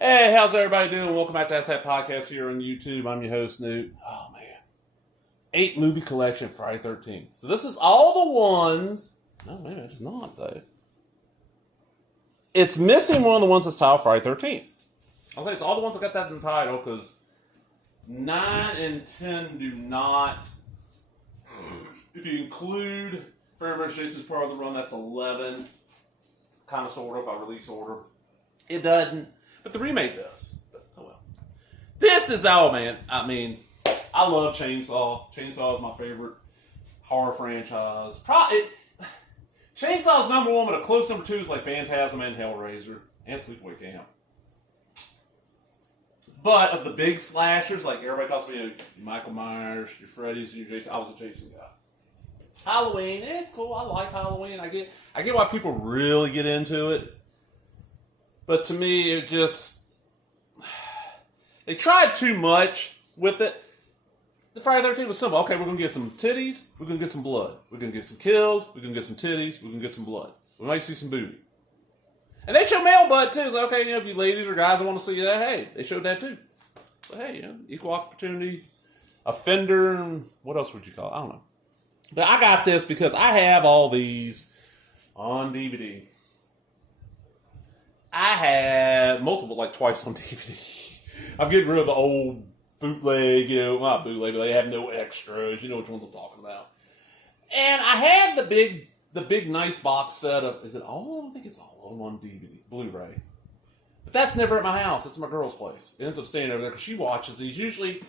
Hey, how's everybody doing? Welcome back to That Podcast here on YouTube. I'm your host, Newt. Oh, man. 8 movie collection, Friday 13th. So this is all the ones... No, maybe it's not, though. It's missing one of the ones that's titled Friday 13th. I'll say it's all the ones that got that in the title, because 9 and 10 do not... If you include Fair vs. Jason's part of the run, that's 11. Kind of sort of by release order. It doesn't... But the remake does. But, oh well. This is, oh man, I mean, I love Chainsaw. Chainsaw is my favorite horror franchise. Chainsaw's number 1, but a close number 2 is like Phantasm and Hellraiser and Sleepaway Camp. But of the big slashers, like everybody talks about, your Michael Myers, your Freddy's, and your Jason, I was a Jason guy. Halloween, it's cool. I like Halloween. I get why people really get into it. But to me, it just... They tried too much with it. The Friday the 13th was simple. Okay, we're going to get some titties. We're going to get some blood. We're going to get some kills. We're going to get some titties. We're going to get some blood. We might see some booty. And they show male butt, too. It's like, okay, if you ladies or guys want to see that, hey, they showed that, too. So, hey, equal opportunity, offender, what else would you call it? I don't know. But I got this because I have all these on DVD. I have multiple, like twice on DVD. I'm getting rid of the old bootleg, not bootleg, but they have no extras. You know which ones I'm talking about. And I had the big nice box set of, is it all? I don't think it's all on DVD, Blu Ray. But that's never at my house. It's at my girl's place. It ends up staying over there because she watches these. Usually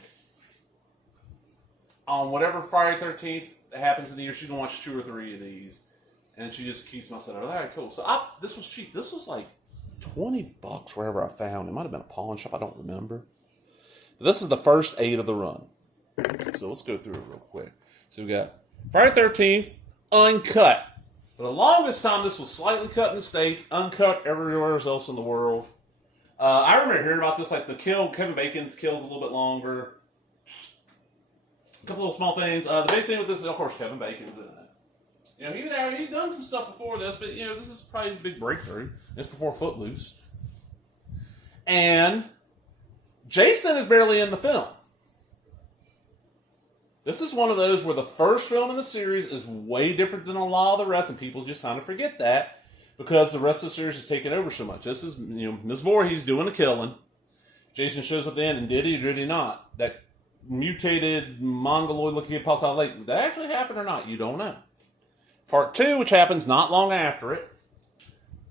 on whatever Friday 13th that happens in the year, she's going to watch 2 or 3 of these. And she just keeps my set over there. All right, cool. So this was cheap. This was like $20 wherever I found. It might have been a pawn shop. I don't remember. But this is the first 8 of the run. So let's go through it real quick. So we got Friday 13th, uncut. For the longest time, this was slightly cut in the States, uncut everywhere else in the world. I remember hearing about this, like Kevin Bacon's kill's a little bit longer. A couple little small things. The big thing with this is, of course, Kevin Bacon's in it. He'd done some stuff before this, but, this is probably his big breakthrough. It's before Footloose. And Jason is barely in the film. This is one of those where the first film in the series is way different than a lot of the rest, and people just kind of forget that because the rest of the series is taking over so much. This is, Ms. Voorhees doing the killing. Jason shows up then, and did he or did he not? That mutated mongoloid-looking kid pops out late. Did that actually happen or not? You don't know. Part 2, which happens not long after it.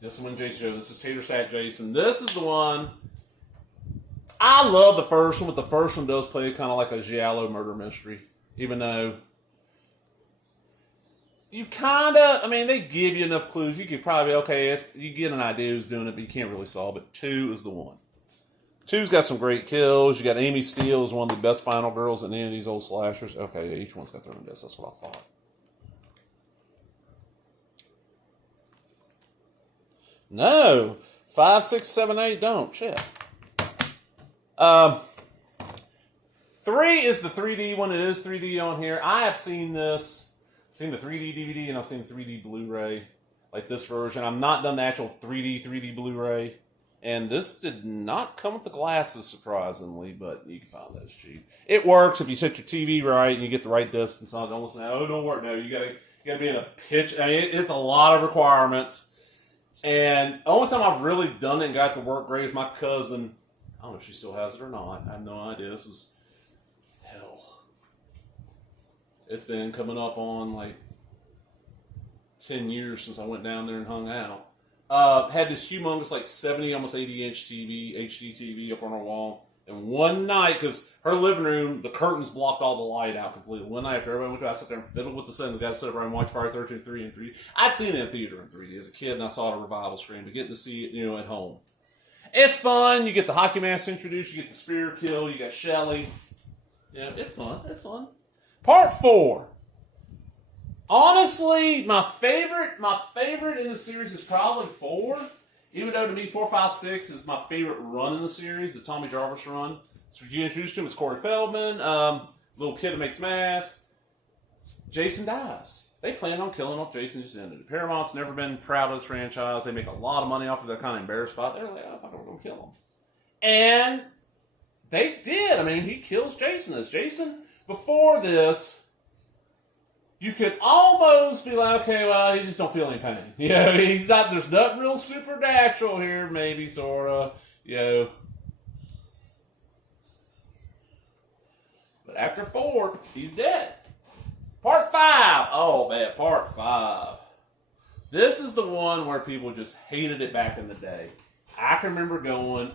This is when Jason shows. This is Tater Sack Jason. This is the one. I love the first one, but the first one does play kind of like a giallo murder mystery. Even though you they give you enough clues. You could probably, you get an idea who's doing it, but you can't really solve it. 2 is the one. 2's got some great kills. You got Amy Steele as one of the best final girls in any of these old slashers. Okay, yeah, each one's got their own disc. That's what I thought. No. 5, 6, 7, 8 don't. Shit. 3 is the 3D one. It is 3D on here. I have seen this. I've seen the 3D DVD and I've seen the 3D Blu-ray. Like this version. I've not done the actual 3D Blu-ray. And this did not come with the glasses, surprisingly, but you can find those cheap. It works if you set your TV right and you get the right distance on it. Don't listen to, don't work. No, you gotta be in a pitch. It's a lot of requirements. And the only time I've really done it and got to work great is my cousin. I don't know if she still has it or not. I have no idea. This is hell. It's been coming up on like 10 years since I went down there and hung out. Had this humongous, like 70, almost 80-inch TV, HD TV up on our wall. And one night, because her living room, the curtains blocked all the light out completely. One night after everybody went to, I sat there and fiddled with the settings. Got to sit up and watch Friday 13th 3 in 3D. I'd seen it in theater in 3D as a kid, and I saw it on a revival screen. But getting to see it, at home. It's fun. You get the hockey mask introduced. You get the spear kill. You got Shelly. It's fun. It's fun. Part 4. Honestly, my favorite in the series is probably 4. Even though to me 4, 5, 6 is my favorite run in the series, the Tommy Jarvis run. So you introduced him as Corey Feldman, little kid that makes masks. Jason dies. They plan on killing off Jason, just ended it. Paramount's never been proud of this franchise. They make a lot of money off of that kind of embarrassed spot. They're like, fuck, we're going to kill him. And they did. I mean, he kills Jason. As Jason, before this, you could almost be like, okay, well, he just don't feel any pain. You know, he's not, there's nothing real supernatural here, maybe, sort of, you know. But after 4, he's dead. Part 5. Oh, man, part 5. This is the one where people just hated it back in the day. I can remember going,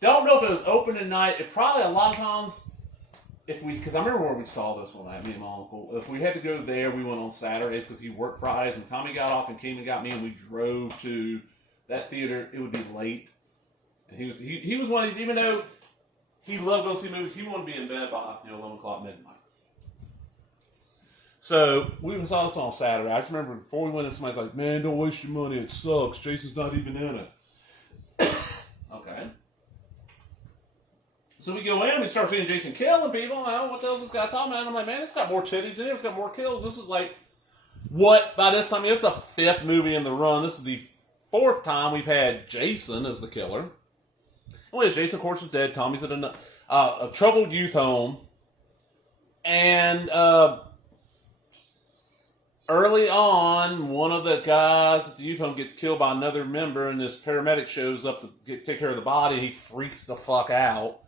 don't know if it was opening night. It probably, a lot of times, because I remember where we saw this one at, me and my uncle. If we had to go there, we went on Saturdays because he worked Fridays. When Tommy got off and came and got me and we drove to that theater, it would be late. And he was one of these, even though he loved going to see movies, he wanted to be in bed by 11 o'clock midnight. So we saw this on Saturday. I just remember before we went in, somebody's like, man, don't waste your money. It sucks. Jason's not even in it. Okay. So we go in, we start seeing Jason killing people. I don't know what the hell this guy talking about. And I'm like, man, it's got more titties in it. It's got more kills. This is like, what, by this time, it's the 5th movie in the run. This is the 4th time we've had Jason as the killer. Well, Jason, of course, is dead. Tommy's at a troubled youth home. And early on, one of the guys at the youth home gets killed by another member, and this paramedic shows up to take care of the body, and he freaks the fuck out.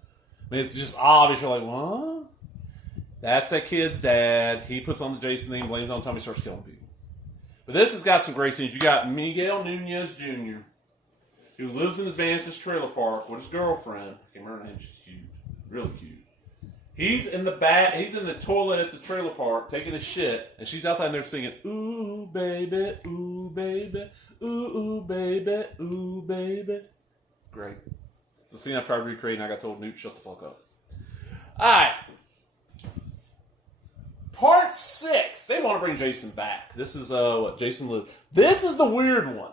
I mean, it's just obvious. You're like, what? That's that kid's dad. He puts on the Jason name, blames on Tommy, starts killing people. But this has got some great scenes. You got Miguel Nunez Jr., who lives in his van at this trailer park with his girlfriend. I can't remember her name. She's cute. Really cute. He's in the toilet at the trailer park taking a shit, and she's outside there singing, ooh, baby, ooh, baby, ooh, ooh, baby, ooh, baby. Great. It's a scene I've tried to recreate, and I got told, Newt, shut the fuck up. Alright. Part 6. They want to bring Jason back. This is what Jason lived. This is the weird one.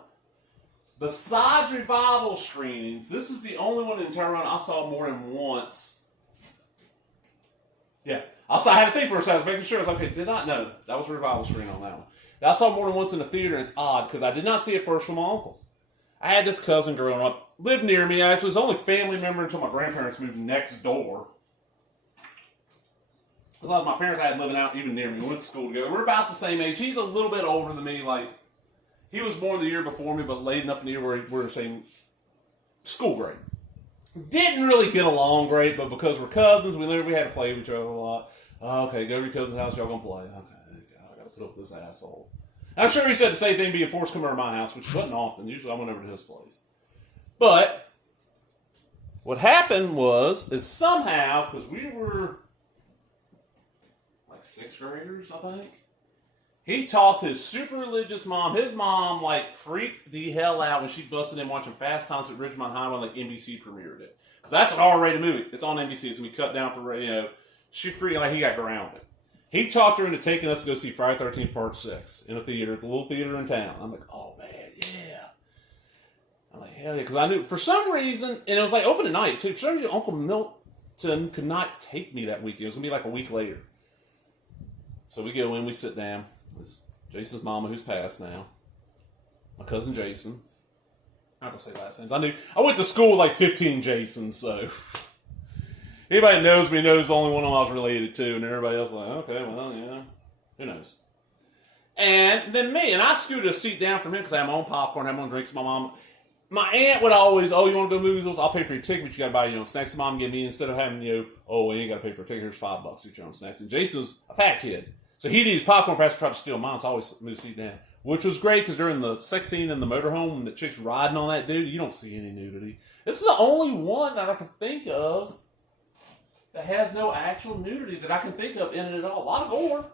Besides revival screenings, this is the only one in turnaround I saw more than once. Yeah. I had to think for a second. I was making sure. I was like, okay, did not know. That was a revival screen on that one. I saw more than once in the theater, and it's odd because I did not see it first from my uncle. I had this cousin growing up, lived near me. Actually, was only family member until my grandparents moved next door. Because my parents had living out even near me. We went to school together. We're about the same age. He's a little bit older than me. Like, he was born the year before me, but late enough in the year where we're the same school grade. Didn't really get along great, but because we're cousins, we had to play with each other a lot. Okay, go to your cousin's house, y'all gonna play. Okay, I gotta put up with this asshole. I'm sure he said the same thing being forced to come over to my house, which wasn't often. Usually I went over to his place. But what happened is somehow, because we were like 6th graders, I think, he talked to his super religious mom. His mom, like, freaked the hell out when she busted him watching Fast Times at Ridgemont High when, like, NBC premiered it. Because that's an R-rated movie. It's on NBC. It's going to be cut down for, she freaked like he got grounded. He talked her into taking us to go see Friday the 13th Part 6 in a theater, at the little theater in town. I'm like, oh, man, yeah. I'm like, hell yeah. Because I knew, for some reason, and it was, like, open at night, too. For some reason, Uncle Milton could not take me that weekend. It was going to be, like, a week later. So we go in, we sit down. It's Jason's mama, who's passed now. My cousin Jason. I'm not going to say last names. I went to school with like 15 Jasons, so. Anybody that knows me knows the only one I was related to, and everybody else is like, okay, well, yeah. Who knows? And then me, and I scooted a seat down from him because I had my own popcorn, had my own drinks. My aunt would always, oh, you want to go to movies? I'll pay for your ticket, but you got to buy, snacks. Mom gave me, instead of having, oh, you ain't got to pay for a ticket, here's $5 to get your own snacks. And Jason's a fat kid. So he'd eat his popcorn fast and try to steal mine, so I always moved the seat down. Which was great, because during the sex scene in the motorhome, when the chick's riding on that dude, you don't see any nudity. This is the only one that I can think of that has no actual nudity that I can think of in it at all. A lot of gore.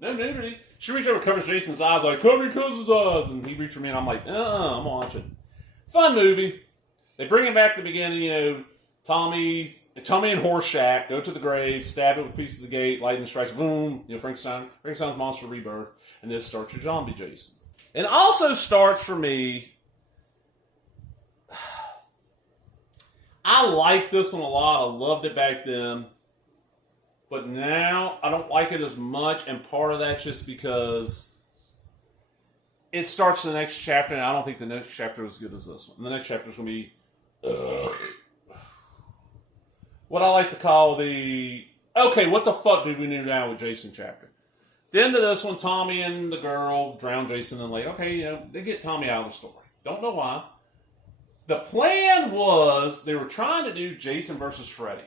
No nudity. She reaches over and covers Jason's eyes, like, cover your cousin's eyes. And he reaches for me, and I'm like, I'm watching. Fun movie. They bring him back at the beginning, Tommy and Horseshack go to the grave, stab it with a piece of the gate, lightning strikes, boom, Frankenstein's monster rebirth, and this starts your zombie Jason. And also starts for me, I like this one a lot, I loved it back then, but now I don't like it as much, and part of that's just because it starts the next chapter, and I don't think the next chapter is as good as this one. The next chapter is going to be what I like to call the... Okay, what the fuck did we do now with Jason chapter? The end of this one, Tommy and the girl drown Jason in the lake. Okay, they get Tommy out of the story. Don't know why. The plan was they were trying to do Jason versus Freddy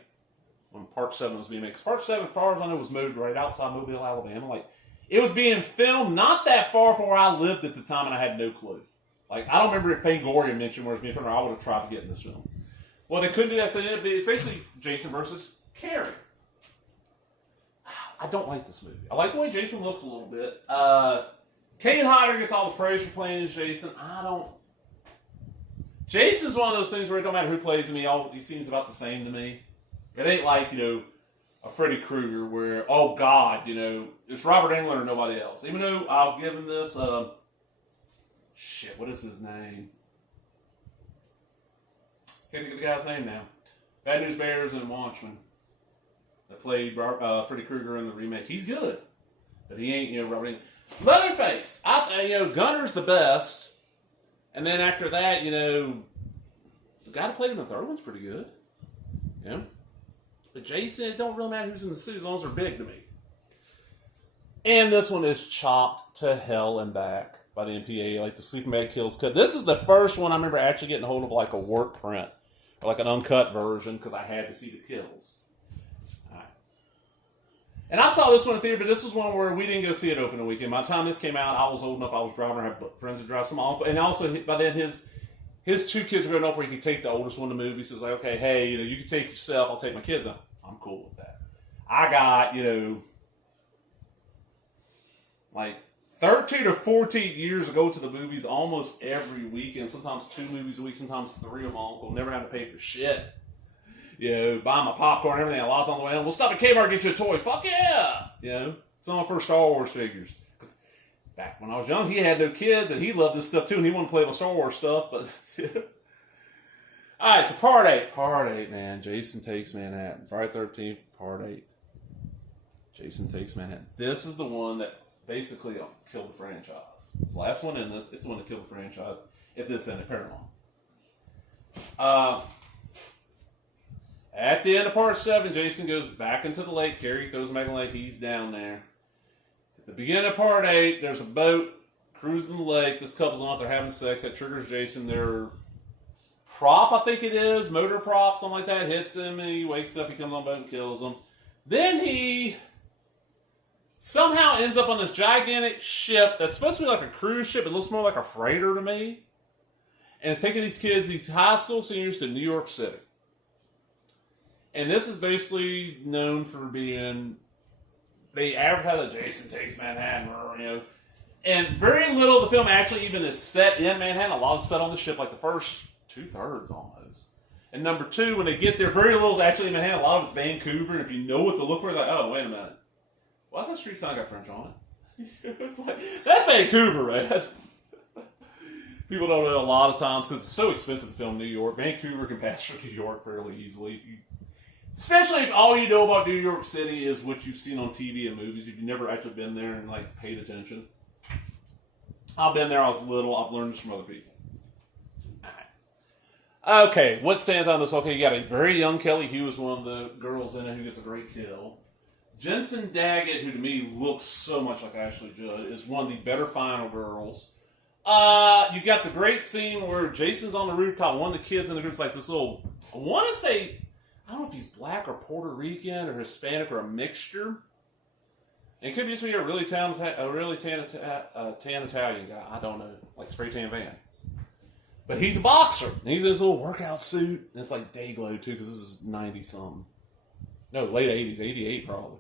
when Part 7 was being made. Because Part 7, as far as I know, was moved right outside Mobile, Alabama. Like, it was being filmed not that far from where I lived at the time, and I had no clue. Like, I don't remember if Fangoria mentioned where it was being filmed, or I would have tried to get in this film. Well, they couldn't do that, so it's basically Jason versus Carrie. I don't like this movie. I like the way Jason looks a little bit. Kane Hodder gets all the praise for playing as Jason. I don't... Jason's one of those things where it don't matter who plays him, he seems about the same to me. It ain't like, a Freddy Krueger where, oh God, it's Robert Englund or nobody else. Even though I'll give him this, shit, what is his name? Can't think of the guy's name now. Bad News Bears and Watchmen. That played Freddy Krueger in the remake. He's good. But he ain't, Robert Englund. Leatherface. Gunner's the best. And then after that, the guy that played in the third one's pretty good. But Jason, it don't really matter who's in the suit as long as they're big to me. And this one is chopped to hell and back by the MPA, like the Sleeping Bag Kills cut. This is the first one I remember actually getting a hold of like a work print. Or like an uncut version, because I had to see the kills. All right. And I saw this one in theater, but this was one where we didn't go see it opening weekend. By the time this came out, I was old enough, I was driving, I had friends that drive some uncle. And also, by then, his two kids were good enough where he could take the oldest one to movies. So it's like, okay, hey, you can take yourself, I'll take my kids. I'm cool with that. I got, like 13 or 14 years ago to the movies almost every weekend. Sometimes 2 movies a week, sometimes 3 of my uncle. Never had to pay for shit. Buying my popcorn and everything. A lot's on the way home. We'll stop at Kmart and get you a toy. Fuck yeah! Some of my first Star Wars figures. Because back when I was young, he had no kids and he loved this stuff too. And he wanted to play with Star Wars stuff. But all right, so Part 8. Part 8, man. Jason Takes Manhattan. Friday 13th, Part 8. Jason Takes Manhattan. This is the one that basically killed the franchise. It's the last one in this. It's the one that killed the franchise. If this ended Paramount. At the end of Part 7, Jason goes back into the lake. Carrie throws him back in the lake. He's down there. At the beginning of Part 8, there's a boat cruising the lake. This couple's on it. They're having sex. That triggers Jason. Their prop, I think it is, motor prop, something like that, hits him. And he wakes up. He comes on the boat and kills him. Then he somehow ends up on this gigantic ship that's supposed to be like a cruise ship. It looks more like a freighter to me. And it's taking these kids, these high school seniors, to New York City. And this is basically known for being, they advertise that Jason Takes Manhattan, and very little of the film actually even is set in Manhattan. A lot is set on the ship, like the first 2/3 almost. And number 2, when they get there, very little is actually in Manhattan. A lot of it's Vancouver, and if you know what to look for, like, oh, wait a minute. Why does that street sign got French on it? It's like, that's Vancouver, man. People don't know a lot of times because it's so expensive to film New York. Vancouver can pass for New York fairly easily. Especially if all you know about New York City is what you've seen on TV and movies. If you've never actually been there and paid attention. I've been there. I was little. I've learned this from other people. All right. Okay, what stands out in this? Okay, you got a very young Kelly Hughes, one of the girls in it, who gets a great kill. Jensen Daggett, who to me looks so much like Ashley Judd, is one of the better final girls. You got the great scene where Jason's on the rooftop. One of the kids in the group's like this little, I want to say, I don't know if he's black or Puerto Rican or Hispanic or a mixture. And it could just be a really tan Italian guy. I don't know, like Spray Tan Van. But he's a boxer. And he's in his little workout suit. And it's like day glow too, because this is 90-something. No, late 80s, 88 probably.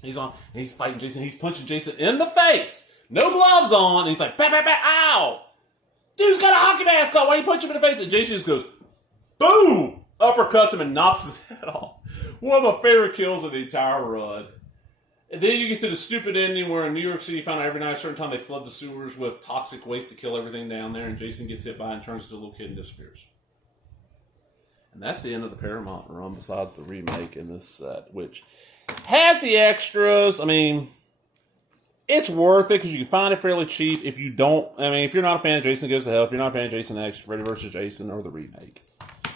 He's fighting Jason. He's punching Jason in the face. No gloves on. And he's like, bat, bat, bat, ow! Dude's got a hockey mask on. Why you punch him in the face? And Jason just goes, boom! Uppercuts him and knocks his head off. One of my favorite kills of the entire run. And then you get to the stupid ending where in New York City, you find out every night at a certain time they flood the sewers with toxic waste to kill everything down there. And Jason gets hit by and turns into a little kid and disappears. And that's the end of the Paramount run besides the remake in this set, which has the extras. I mean, it's worth it because you can find it fairly cheap. If you don't, if you're not a fan of Jason Goes to Hell, if you're not a fan of Jason X, Freddy vs. Jason, or the remake.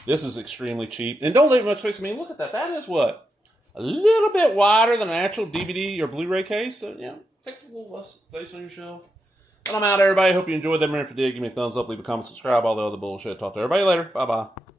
This is extremely cheap. And don't leave much space. I mean, look at that. That is what? A little bit wider than an actual DVD or Blu-ray case. So, yeah, takes a little less space on your shelf. And I'm out, everybody. Hope you enjoyed that. Remember, if you did, give me a thumbs up, leave a comment, subscribe, all the other bullshit. Talk to everybody later. Bye-bye.